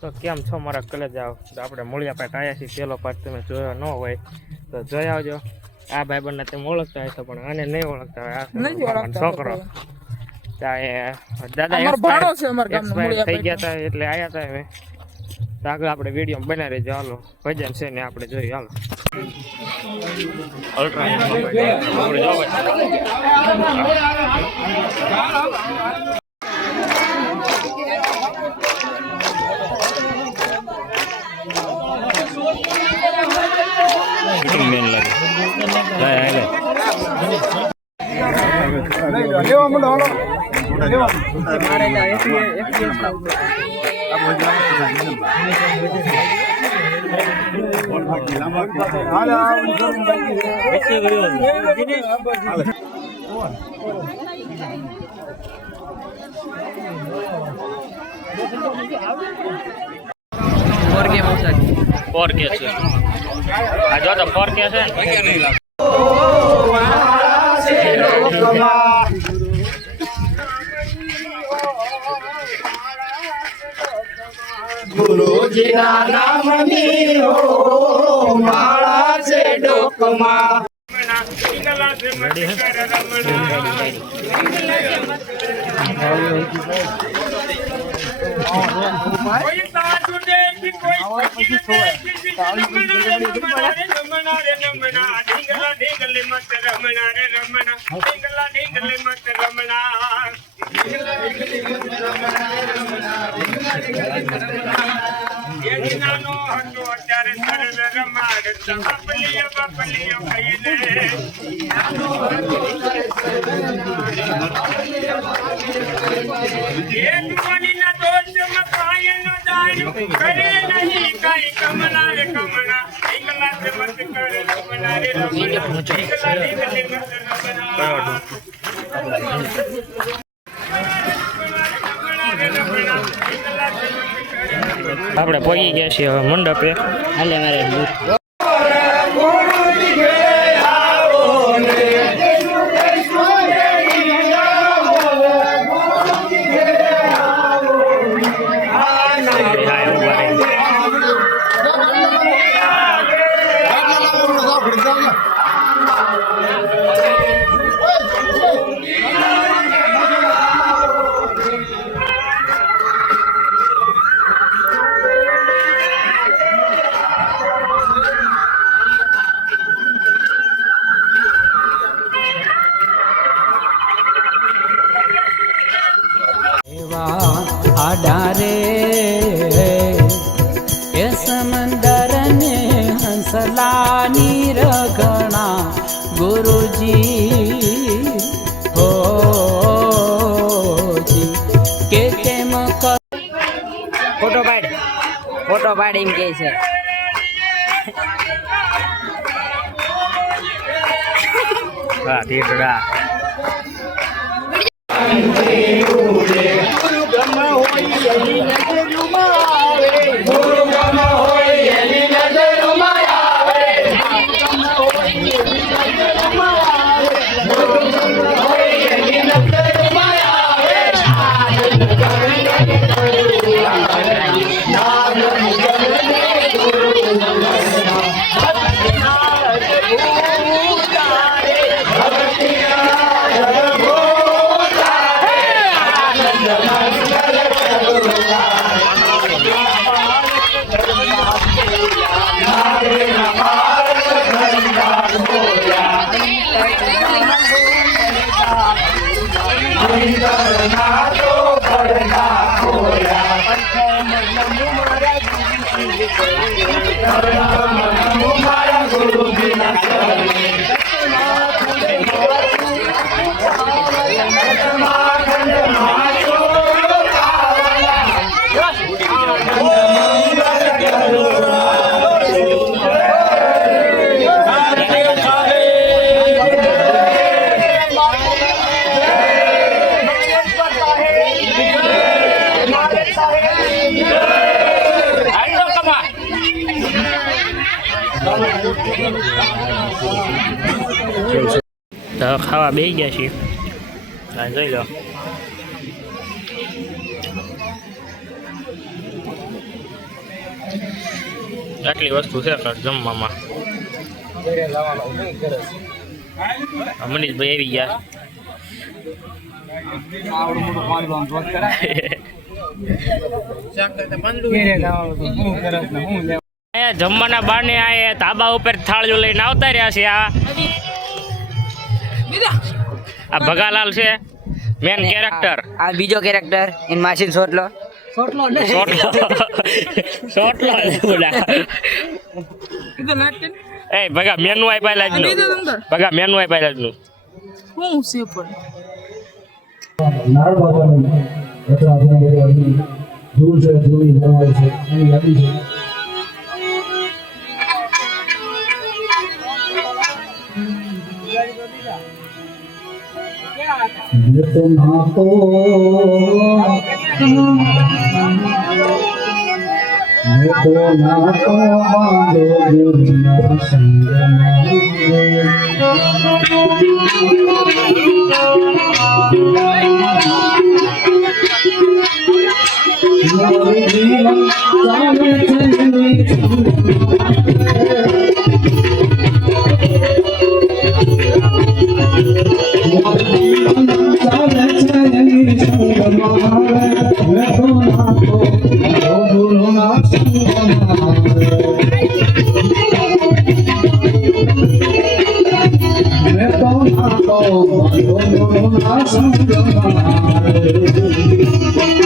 તો કેમ છો મારા કલેજ આવો તો આપણે મૂળિયા પાટ આવ્યા છીએ પેલો પાઠ તમે જોયો ન હોય તો જોઈ આવજો. આ ભાઈબંધને તમે ઓળખતા હશો પણ આને નહીં ઓળખતા હોય. આ નથી મામાનો ઓળખતા છોકરો. દાદા થઈ ગયા હતા એટલે આવ્યા હતા હવે. તો આગળ આપણે વીડિયો બનાવી રહેજો. હાલો ભજન છે ને આપણે જોઈએ હાલો. અલ્ટ્રા આપણે જો ભાઈ. મેન લાગે હાય હાય ફોર કે છે. આ જો તો ફોર કે છે ગુરુજીના નામની હો માળા છે ડોકમાં રમણા ઢીંગલા ઢીંગલે મત રમણા રે રમણા રમણા એની નાનો હતો અત્યારે સરળ રમાડ બાપલીયો બાપલીયો કહીને એક મણીના દોષમાં કાયનો દારૂ કરે નહીં કાંઈ કમલા રે કમલા એકલા તે મત કરે રમણા રે રમણા એકલા એકલે મત રમણા આપણે પહોંચી ગયા છીએ હવે મંડપે હાલે મારે એવા આડારે એ સમંદર ને હંસલાની રગણા ગુરુજી હોજી. કે કેમ કર ફોટો પાડ. ફોટો પાડ એમ કે છે હા. Nato, Nato, Nato, Nato, તીસરા તો ખાવા બેસી ગયા છીએ. જોઈ લો આટલી વસ્તુ છે જમવામાં. મનીષભાઈ આવી ગયા. જમવાના બાને આ ધાબા ઉપર થાળીઓ લઈને આવતા રહ્યા છે આ. આ ભગાલાલ છે મેન કેરેક્ટર આ બીજો કેરેક્ટર ઇન માસીન સોટલો. સોટલો સોટલો. બોલા. એ ભગા મેનુ આઈ પહેલા જ ભગા મેનુ આઈ પહેલા જ નારળ બાપાનું અથવા આપણે બધું અહીં ધૂળ છે દૂર બનાવે છે એની યાદી છે. ये तो ना तो मैं तो ना तो बांधो दुनिया संग मोरे जीवन जाने चलनी ઓ ભગવાન સુખ મારે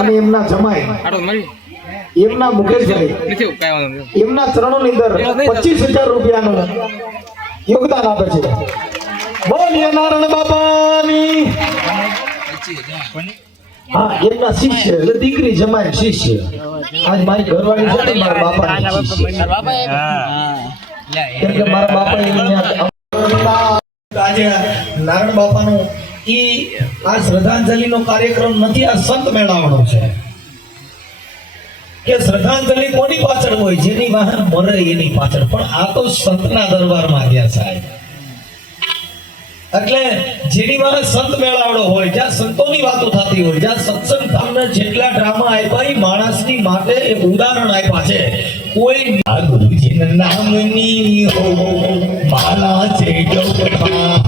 અને એમના જમાઈ. એમના મુકેશભાઈ. એમના ચરણોની અંદર પચીસ હજાર રૂપિયાનું યોગદાન આપે છે. બોલીએ નારાયણ બાપાની. હા એમના શિષ્ય એટલે દીકરી જમાય શિષ્ય. આજ મારી ઘરવાળી છે ને મારા બાપાની શિષ્ય. કેમ કે મારા બાપા આજે નારાયણ બાપાનું ઈ આ શ્રદ્ધાંજલિનો કાર્યક્રમ નથી, આ સંત મેળાવડો છે. કે શ્રદ્ધાંજલિ કોની પાછળ હોય? જેની વાહન મરે એની પાછળ. પણ આ તો સંતના દરબારમાં ગયા સાહેબ. એટલે જેની વાહન સંત મેળાવડો હોય, જ્યાં સંતોની વાતો થતી હોય, જ્યાં સત્સંગ ધામના જેટલા ડ્રામા આપ્યા એ માણસની માટે એક ઉદાહરણ આપ્યા છે. કોઈ ગુરુજીના નામની હો, માલા છે ગૌરમાં.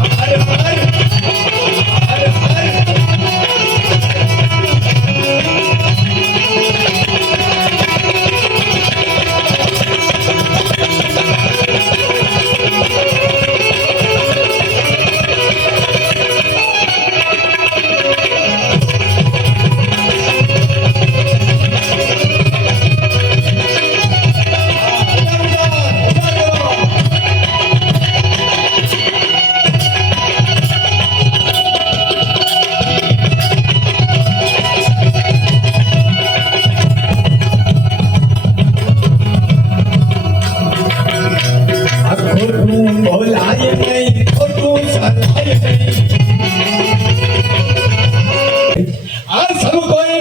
ప్రభుత్వం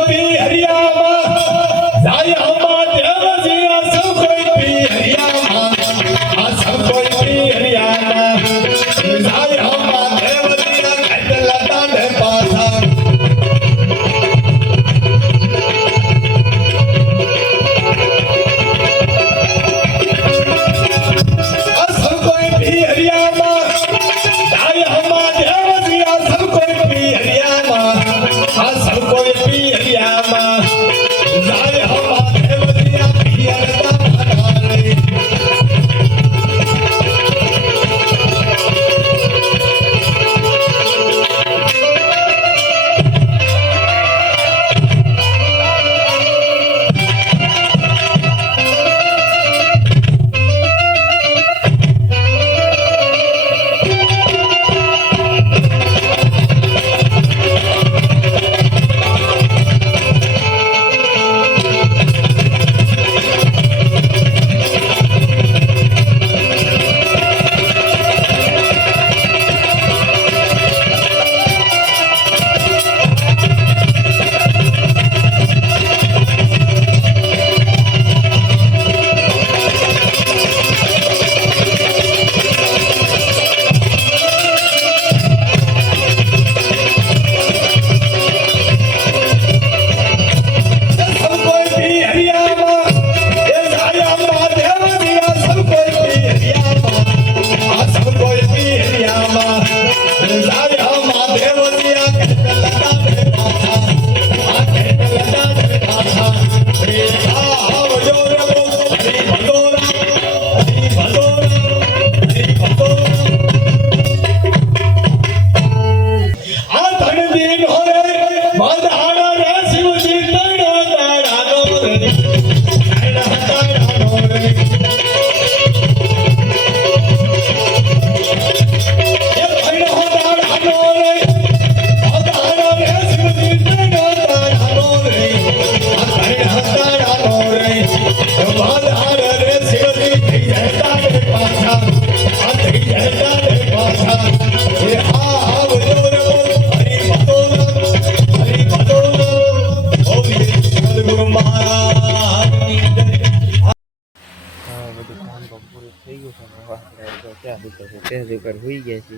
ઉપર હોઈ ગયા છે.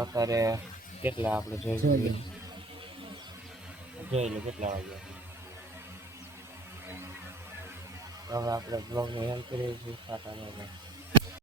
અત્યારે કેટલા આપણે જોઈ લઈએ. જોઈ લો કેટલા વાગ્યા હવે આપણે બ્લોગને હેલ્પ કરીએ છીએ. સાત